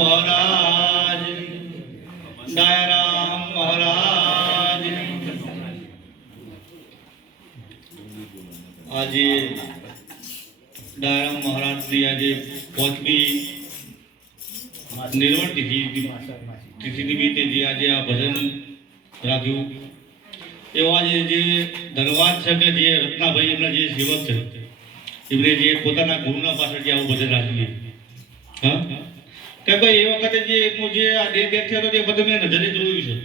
મહારાજ ડાયરામ મહારાજ આજે ડાયરામ મહારાજની આજે 5મી નિર્વાણ તિથિ નિમિત્તે જે આજે આ ભજન રાખ્યું એવા જે ધન્યવાદ છે કે જે રત્નાભાઈ એમના જે સેવક છે એમને જે પોતાના ગુરુના પાછળ જે આવું ભજન રાખ્યું હા કે ભાઈ એ વખતે જે એમનું જે આ દેહ ત્યાગ થયો તે વખતે મેં નજરે જોયું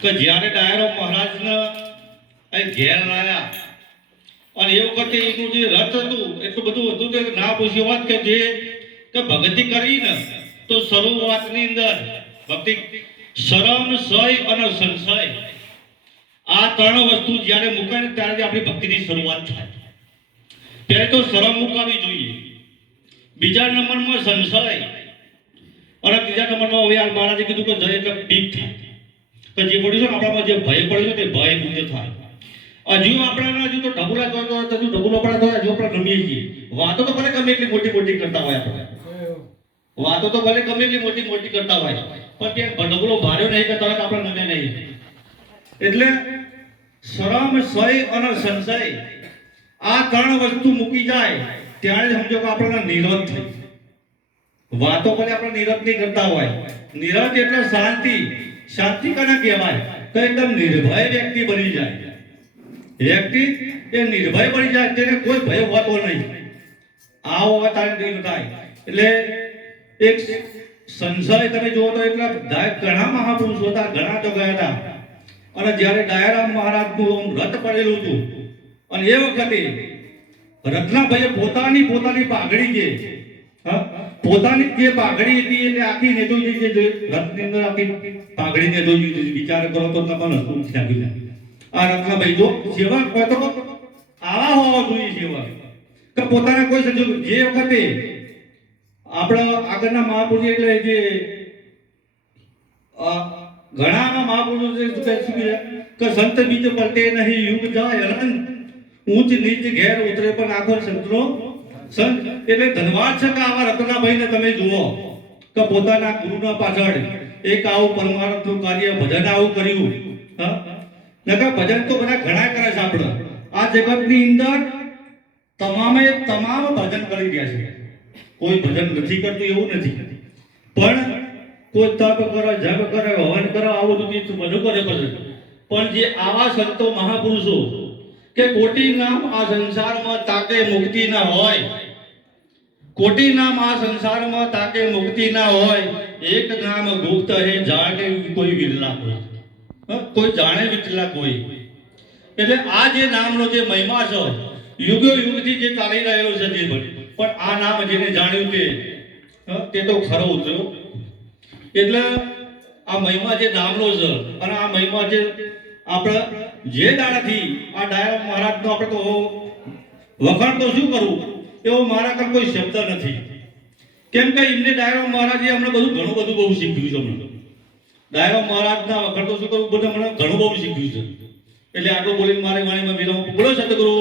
છે કે જ્યારે ડાયરામ મહારાજને અહીં ઘેર લાયા અને એ વખતે એનું જે રથ હતું એટલું બધું હતું કે ના પૂછ્યો વાત કે જે કે ભક્તિ કરીને તો શરૂઆતની અંદર ભક્તિ શરમ સય અને સંશય આ ત્રણ વસ્તુ જ્યારે મુકાય ને ત્યારે આપણી ભક્તિની શરૂઆત થાય ત્યારે તો શરમ મુકાવી જોઈએ બીજા નંબરમાં સંશય અને ત્રીજા નંબરમાં હવે મહારાજે કીધું કે જય એટલે બીક થાય કે જે પડ્યું છે આપણામાં જે ભય પડ્યો છે તે ભય મુક્ત થાય હજુ આપણા હજુ તો ઢબુલા તો હજુ ઢબુલો પડે તો હજુ આપણે રમીએ છીએ વાતો તો ભલે ગમે એટલી મોટી મોટી કરતા હોય આપણે વાતો તો ભલે ગમે એટલી મોટી મોટી કરતા હોય પણ ત્યાં ઢબુલો ભાર્યો નહીં કે તરત આપણે નમે નહીં એટલે શરમ સય અને સંશય આ ત્રણ વસ્તુ મૂકી જાય ત્યારે સમજો કે આપણને નિરત થઈ વાતો ભલે આપણે નિરત નહીં કરતા હોય નિરત એટલે શાંતિ શાંતિ કોને કહેવાય તો એકદમ નિર્ભય વ્યક્તિ બની જાય વ્યક્તિ એ નિર્ભય બની જાય તેને કોઈ ભય હોતો નહીં આવો તારે નહીં થાય એટલે એક સંશય તમે જુઓ તો એટલા ઘણા મહાપુરુષો હતા ઘણા તો ગયા હતા અને જ્યારે ડાયરામ મહારાજનું રથ પડેલું હતું અને એ વખતે રત્નાભાઈએ પોતાની પાઘડી જે પોતાની જે પાઘડી હતી એટલે આખી નેતોજી જે રથની અંદર આખી પાઘડી નેતોજી વિચાર કરો તો તમને હસવું લાગ્યું આ રત્નાભાઈ જો સેવક હોય તો આવા હોવા જોઈએ સેવક કે પોતાના કોઈ સંજોગ જે વખતે આપણા આગળના મહાપુરુષ એટલે જે ઘણા મહાપુરુષો કે સંત બીજ પલટે નહીં યુગ જાય અનંત ઊંચ નીચ ઘેર ઉતરે પણ આખો સંતનો સંત એટલે ધન્યવાદ છે કે આવા રત્નાભાઈને તમે જુઓ કે પોતાના ગુરુના પાછળ એક આવું પરમાર્થનું કાર્ય ભજન આવું કર્યું હા નકા ભજન તો બધા ઘણા કરે છે આપણે આ જગતની અંદર તમામ ભજન કરી રહ્યા છે કોઈ ભજન નથી કરતું એવું નથી પણ કોઈ તપ કરે જપ કરે હવન કરે આવું બધું બધું કરે પણ જે આવા સંતો મહાપુરુષો કે કોટી નામ આ સંસારમાં તાકે મુક્તિ ના હોય કોટી નામ આ સંસારમાં તાકે મુક્તિ ના હોય એક નામ ગુપ્ત હે જાણે કોઈ વિરલા કોઈ કોઈ જાણે વિચલા કોઈ એટલે આ જે નામનો જે મહિમા છે યુગો યુગથી જે ચાલી રહેલો છે જે પણ આ નામ જેને જાણ્યું તે તો ખરો ઉતર્યો એટલે આ મહિમા જે નામનો છે અને આ મહિમા જે આપણે જે દાડાથી આ ડાયરામ મહારાજનો આપણે તો વખાણ તો શું કરવું એવો મારા કર કોઈ શબ્દ નથી કેમ કે એમને ડાયરામ મહારાજે અમને ઘણું બધું બહુ શીખ્યું છે અમને ડાયરામ મહારાજના વખાણ તો શું કરવું બધું મને ઘણું બહુ શીખ્યું છે એટલે આટલું બોલીને મારે વાણીમાં વિરામ બોલો સતગુરુ